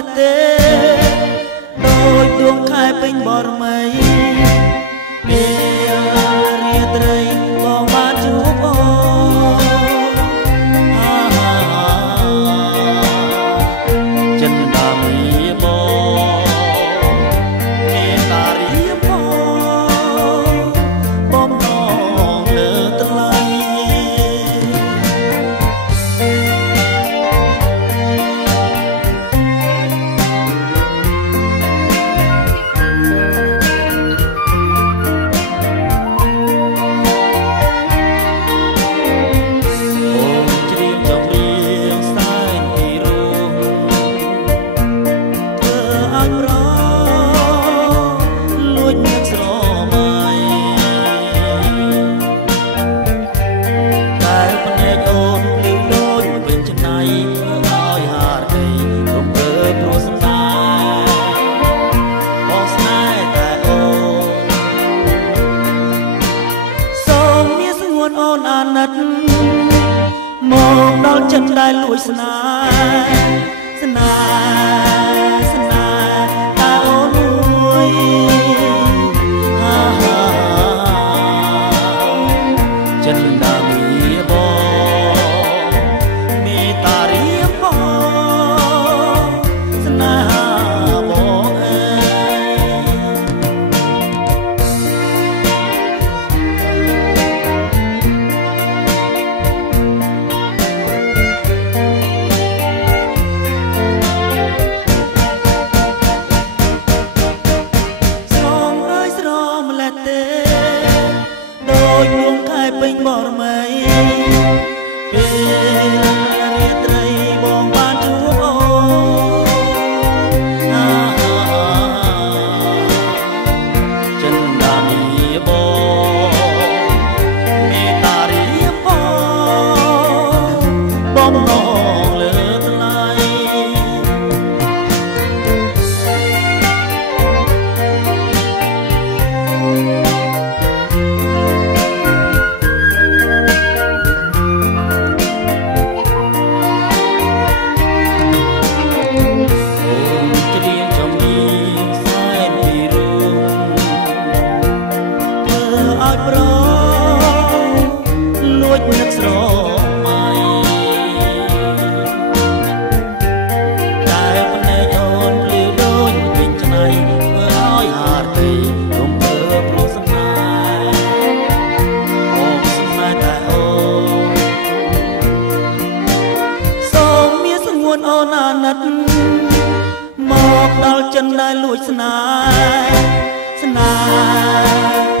ះទេដោយដួងខែពេញបរមីពេលរាត្រីបងបានជួបអូចិនដាមីបងមេតារីបងនងលើថ្លៃអូនអាណិតមកដល់ចិត្តដែលលួចស្នេហ៍ស្នេហ៍តែអូនមួយចិត្តដាមីបងមេតារីបងស្នេហ៍បងអើដោយដួងខែពេញបរមីពេលរាត្រីបងបានជួបអូចិនដាមីបងមេតារីបងនងលើថ្លៃប្រលួចនឹកស្រមៃតែភ្នែកអូនភ្លឺដូចវិញឆ្នៃធ្វើឲ្យហារទីរំភើបព្រោះសំណាអូនសំណាតែអូនសូមមានសងួនអូនអាណិតមកដល់ចិនដែលលួចស្នេហ៍